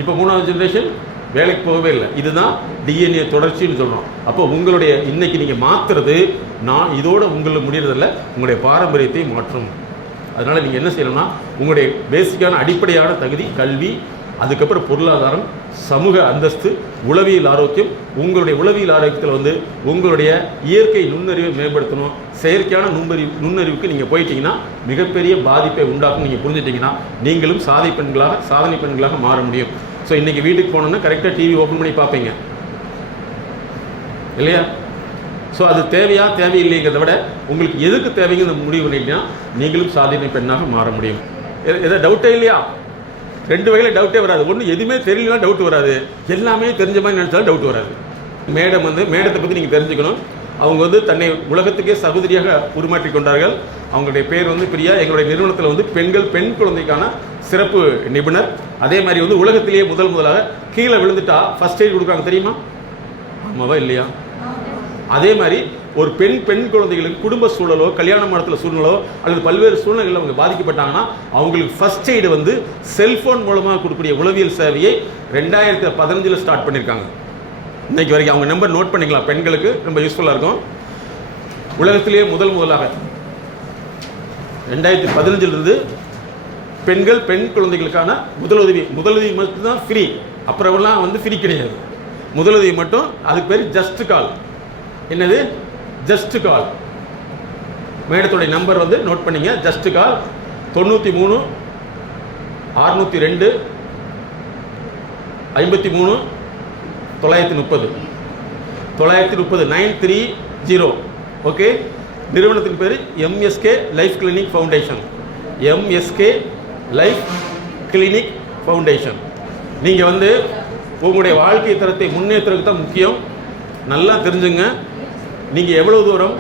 இப்போ 3வது ஜென்ரேஷன் வேலைக்கு போகவே இல்லை. இதுதான் டிஎன்ஏ தொடர்ச்சின்னு சொல்கிறோம். அப்போ உங்களுடைய இன்னைக்கு நீங்கள் மாற்றுறது நான் இதோடு உங்களுக்கு முடியறதில்ல, உங்களுடைய பாரம்பரியத்தை மாற்றும். அதனால் நீங்கள் என்ன செய்யணும்னா உங்களுடைய பேசிக்கான அடிப்படையான தகுதி கல்வி, அதுக்கப்புறம் பொருளாதாரம், சமூக அந்தஸ்து, உளவியல் ஆரோக்கியம். உங்களுடைய உளவியல் ஆரோக்கியத்தில் வந்து உங்களுடைய இயற்கை நுண்ணறிவை மேம்படுத்தணும். செயற்கையான நுண்ணறிவுக்கு நீங்கள் போயிட்டீங்கன்னா மிகப்பெரிய பாதிப்பை உண்டாக்கும். நீங்கள் புரிஞ்சுட்டிங்கன்னா நீங்களும் சாதனை பெண்களாக மாற முடியும். ஸோ இன்றைக்கி வீட்டுக்கு போனோன்னா கரெக்டாக டிவி ஓப்பன் பண்ணி பார்ப்பீங்க இல்லையா? ஸோ அது தேவையில்லைங்கிறத விட உங்களுக்கு எதுக்கு தேவைங்கிறத முடிவு பண்ணிட்டீங்கன்னா நீங்களும் சாதனை பெண்ணாக மாற முடியும். எதாவது டவுட்டே இல்லையா? 2 வகையில் டவுட்டே வராது. ஒன்று எதுவுமே தெரியலனா டவுட் வராது, எல்லாமே தெரிஞ்ச மாதிரி நினச்சாலும் டவுட் வராது. மேடத்தை பற்றி நீங்கள் தெரிஞ்சுக்கணும். அவங்க வந்து தன்னை உலகத்துக்கே சகோதரியாக உருமாற்றி கொண்டார்கள். அவங்களுடைய பேர் வந்து பிரியா. எங்களுடைய நிறுவனத்தில் வந்து பெண் குழந்தைக்கான சிறப்பு நிபுணர். அதே மாதிரி வந்து உலகத்திலேயே முதலாக கீழே விழுந்துட்டா ஃபர்ஸ்ட் எய்ட் கொடுக்குறாங்க தெரியுமா? ஆமாவா இல்லையா? அதே மாதிரி ஒரு பெண் குழந்தைகளுக்கு குடும்ப சூழலோ கல்யாண மண்டலத்தில் சூழ்நிலோ அல்லது பல்வேறு சூழ்நிலைகளில் அவங்க பாதிக்கப்பட்டாங்கன்னா அவங்களுக்கு ஃபர்ஸ்ட் எய்டு வந்து செல்ஃபோன் மூலமாக கொடுக்கக்கூடிய உளவியல் சேவையை 2015 ஸ்டார்ட் பண்ணியிருக்காங்க. இன்னைக்கு வரைக்கும் அவங்க நம்பர் நோட் பண்ணிக்கலாம், பெண்களுக்கு ரொம்ப யூஸ்ஃபுல்லாக இருக்கும். உலகத்திலேயே முதலாக 2015 பெண் குழந்தைகளுக்கான முதலுதவி மட்டும்தான் ஃப்ரீ. அப்புறம்லாம் வந்து ஃப்ரீ கிடையாது. முதலுதவி மட்டும். அதுக்கு பேர் ஜஸ்ட் கால். என்னது? Just call. மேடத்துடைய நம்பர் வந்து நோட் பண்ணிங்க. Just call 93 602 53 930 930. ஓகே, நிறுவனத்தின் பேர் MSK life clinic foundation. MSK life clinic foundation. நீங்கள் வந்து உங்களுடைய வாழ்க்கை தரத்தை முன்னேற்றத்துக்கு தான் முக்கியம். நல்லா தெரிஞ்சுங்க. நீங்கள் எவ்வளோ தூரம்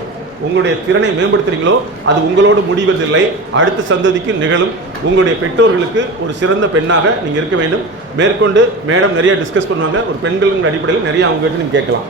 உங்களுடைய திறனை மேம்படுத்துறீங்களோ அது உங்களோடு முடிவதில்லை, அடுத்த சந்ததிக்கு நிகழும். உங்களுடைய பெற்றோர்களுக்கு ஒரு சிறந்த பெண்ணாக நீங்கள் இருக்க வேண்டும். மேற்கொண்டு மேடம் நிறைய டிஸ்கஸ் பண்ணுவாங்க. ஒரு பெண்களின் அடிப்படையில் நிறைய அவங்ககிட்ட நீங்கள் கேட்கலாம்.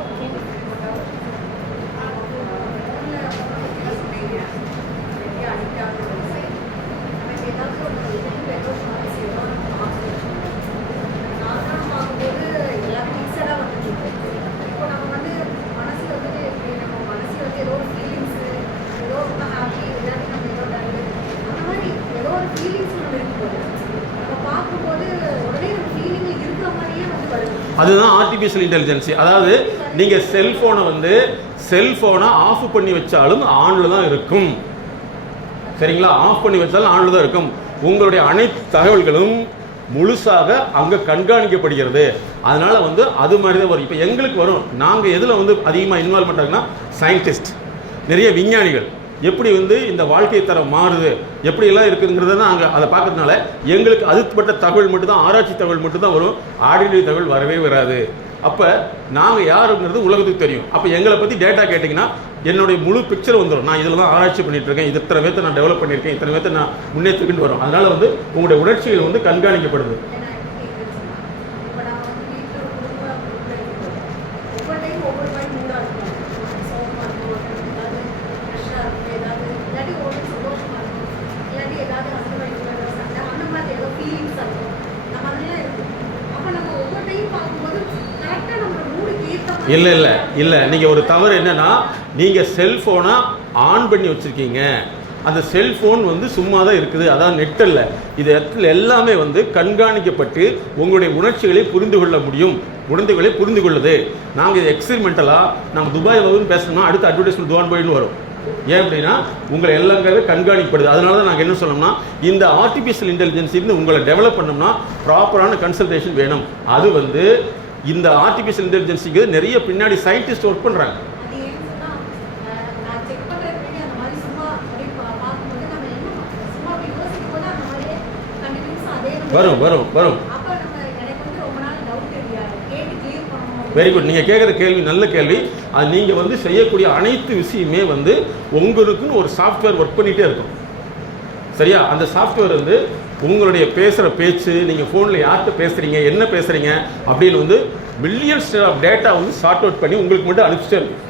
அதுதான் ஆர்டிஃபிஷியல் இன்டெலிஜென்சி. அதாவது நீங்கள் செல்ஃபோனை ஆஃப் பண்ணி வச்சாலும் ஆனில் தான் இருக்கும். சரிங்களா? ஆஃப் பண்ணி வச்சாலும் ஆனில் தான் இருக்கும். உங்களுடைய அனைத்து தகவல்களும் முழுசாக அங்கே கண்காணிக்கப்படுகிறது. அதனால வந்து அது மாதிரி தான் வரும். இப்போ எங்களுக்கு வரும். நாங்கள் எதில் வந்து அதிகமாக இன்வால்வ்மெண்ட் ஆகுனா சயின்டிஸ்ட், நிறைய விஞ்ஞானிகள் எப்படி வந்து இந்த வாழ்க்கை தரம் மாறுது, எப்படியெல்லாம் இருக்குங்கிறத நாங்கள் அதை பார்க்கறதுனால எங்களுக்கு அதுப்பட்ட தகவல் மட்டும்தான், ஆராய்ச்சி தகவல் மட்டும்தான் வரும். ஆர்டினரி தகவல் வரவே வராது. அப்போ நாங்கள் யாருங்கிறது உலகத்துக்கு தெரியும். அப்போ எங்களை பற்றி டேட்டா கேட்டிங்கன்னா என்னுடைய முழு பிக்சர் வந்துடும். நான் இதில் தான் ஆராய்ச்சி பண்ணிட்டு இருக்கேன், இது இத்தனை பேர்த்தை நான் டெவலப் பண்ணியிருக்கேன், இத்தனை பேர்த்தை நான் முன்னேற்றிக்கிட்டு வரும். அதனால் வந்து உங்களுடைய உணர்ச்சிகள் வந்து கண்காணிக்கப்படுது. இல்லை நீங்கள் ஒரு தவறு என்னன்னா, நீங்கள் செல்ஃபோனை ஆன் பண்ணி வச்சுருக்கீங்க. அந்த செல்ஃபோன் வந்து சும்மா தான் இருக்குது, அதான் நெட் இல்லை. இது இடத்துல எல்லாமே வந்து கண்காணிக்கப்பட்டு உங்களுடைய உணர்ச்சிகளை புரிந்து கொள்ள முடியும். உணர்வுகளை புரிந்து கொள்ளுது. நாங்கள் இது எக்ஸ்பெரிமெண்டலாக நாங்கள் துபாய் வகுன்னு பேசணும்னா அடுத்த அட்வர்டைஸ்மெண்ட் துவான் போயின்னு வரும். ஏன் அப்படின்னா உங்களை எல்லாங்கிறத கண்காணிக்கப்படுது. அதனால தான் நாங்கள் என்ன சொல்லணும்னா, இந்த ஆர்டிஃபிஷியல் இன்டெலிஜென்ஸ் உங்களை டெவலப் பண்ணோம்னா ப்ராப்பரான கன்சல்டேஷன் வேணும். அது வந்து இந்த ஆர்டிஃபிஷியல் இன்டெலிஜென்ஸுக்கு நிறைய பின்னாடி சயின்டிஸ்ட் ஒர்க் பண்ணுறாங்க. வரும். Very good. நீங்கள் கேட்குற கேள்வி நல்ல கேள்வி. அது நீங்கள் வந்து செய்யக்கூடிய அனைத்து விஷயமே வந்து உங்களுக்குன்னு ஒரு சாஃப்ட்வேர் ஒர்க் பண்ணிகிட்டே இருக்கும். சரியா? அந்த சாஃப்ட்வேர் வந்து உங்களுடைய பேசுகிற பேச்சு, நீங்கள் ஃபோனில் யார்கிட்ட பேசுகிறீங்க, என்ன பேசுகிறீங்க அப்படின்னு வந்து மில்லியன்ஸ் ஆஃப் டேட்டா வந்து சார்ட் அவுட் பண்ணி உங்களுக்கு மட்டும் அனுப்பிச்சிட்டே இருக்கும்.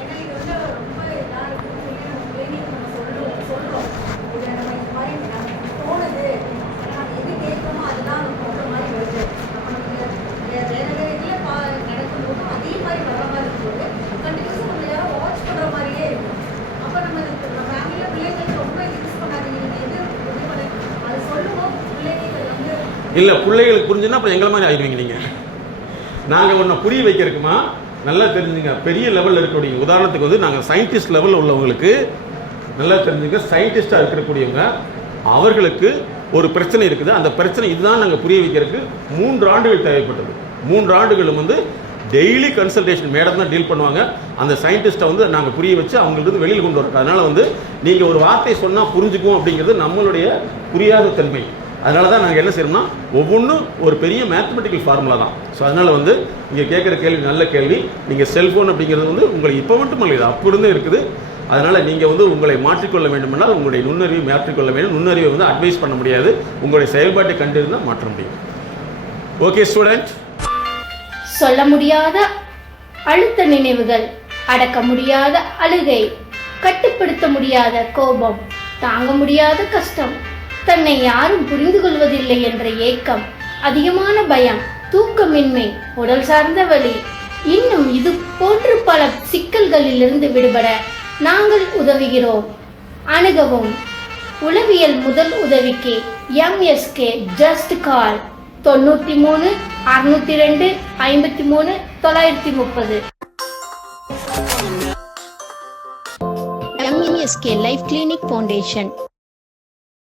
இல்லை, பிள்ளைகளுக்கு புரிஞ்சுன்னா அப்புறம் எங்களை மாதிரி ஆயிடுவீங்க நீங்கள். நாங்கள் ஒன்றை புரிய வைக்கிறதுக்குமா நல்லா தெரிஞ்சுங்க. பெரிய லெவலில் இருக்கக்கூடிய உதாரணத்துக்கு வந்து நாங்கள் சயின்டிஸ்ட் லெவலில் உள்ளவங்களுக்கு நல்லா தெரிஞ்சுங்க. சயின்டிஸ்டாக இருக்கக்கூடியவங்க அவர்களுக்கு ஒரு பிரச்சனை இருக்குது. அந்த பிரச்சனை இதுதான் நாங்கள் புரிய வைக்கிறதுக்கு 3 ஆண்டுகள் தேவைப்பட்டது. 3 ஆண்டுகளும் வந்து டெய்லி கன்சல்டேஷன் மேடம் தான் டீல் பண்ணுவாங்க. அந்த சயின்டிஸ்ட்டை வந்து நாங்கள் புரிய வச்சு அவங்களுக்கு வெளியில் கொண்டு வரோம். அதனால் வந்து நீங்கள் ஒரு வார்த்தை சொன்னால் புரிஞ்சுக்கும் அப்படிங்கிறது நம்மளுடைய புரியாத தன்மை. அதனால தான் நாங்கள் என்ன செய்யணும்னா ஒவ்வொன்றும் ஒரு பெரிய மேத்தமெட்டிக்கல் ஃபார்முலா தான். ஸோ அதனால் வந்து நீங்கள் கேட்குற கேள்வி நல்ல கேள்வி. நீங்கள் செல்ஃபோன் அப்படிங்கிறது வந்து உங்களுக்கு இப்போ மட்டும் இல்லை, இது அப்படி இருந்தே இருக்குது. அதனால் நீங்கள் வந்து உங்களை மாற்றிக்கொள்ள வேண்டுமென்றால் உங்களுடைய நுண்ணறிவை மாற்றிக்கொள்ள வேண்டும். நுண்ணறிவை வந்து அட்வைஸ் பண்ண முடியாது, உங்களுடைய செயல்பாட்டை கண்டிருந்தால் மாற்ற முடியும். Okay student. சொல்ல முடியாத அழுத்த நினைவுகள், அடக்க முடியாத அழுகை, கட்டுப்படுத்த முடியாத கோபம், தாங்க முடியாத கஷ்டம், தன்னை யாரும் புரிந்து கொள்வதில்லை என்ற ஏக்கம், அதிகமான பயம், தூக்கமின்மை, உடல் சார்ந்த வலி, இன்னும் இது போன்று பல சிக்கல்களிலிருந்து விடுபட நாங்கள் உதவுகிறோம். அணுகவும். உளவியல் முதல் உதவிக்கு MSK just call 93 602 53 930. MSK life clinic foundation.